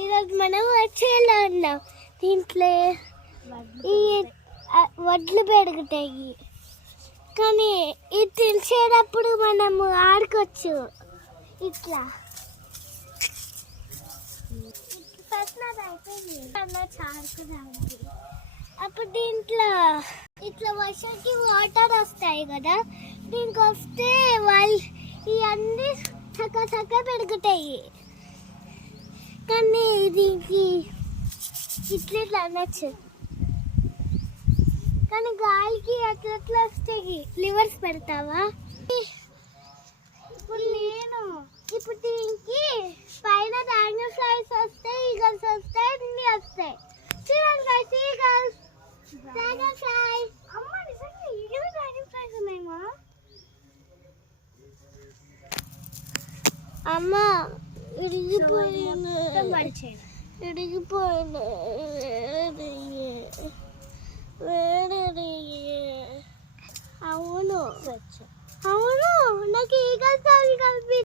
ఈరోజు మనం వచ్చేలా ఉన్నాం. దీంట్లో ఈ వడ్లు పెరుగుతాయి, కానీ ఇది తెలిసేటప్పుడు మనము ఆడుకోవచ్చు. ఇట్లా ఫస్ట్ నాది అయిపోయింది, ఆడుకోడానికి. అప్పుడు దీంట్లో ఇట్లా వర్షంకి వాటర్ వస్తాయి కదా, దీనికి వస్తే వాళ్ళు ఇవన్నీ చక్క పెరుగుతాయి. కానీ దీనికి ఇట్లా అనొచ్చు, కానీ గాలికి అట్లా వస్తాయి. లివర్స్ పెడతావా? ఇప్పుడు దీనికి పైన డ్రాగన్ ఫ్లైస్ వస్తాయి, ఈగల్స్ వస్తాయి, అన్ని వస్తాయి. చూడండి ఈగల్స్, డ్రాగన్ ఫ్లై. అమ్మ నిజంగా ఈగలు డ్రాగన్ ఫ్లైస్ ఉన్నాయమ్మా. అమ్మ ఇరిగిపోయింది. అవును అవును, నాకు ఈగల్స్ కలిపి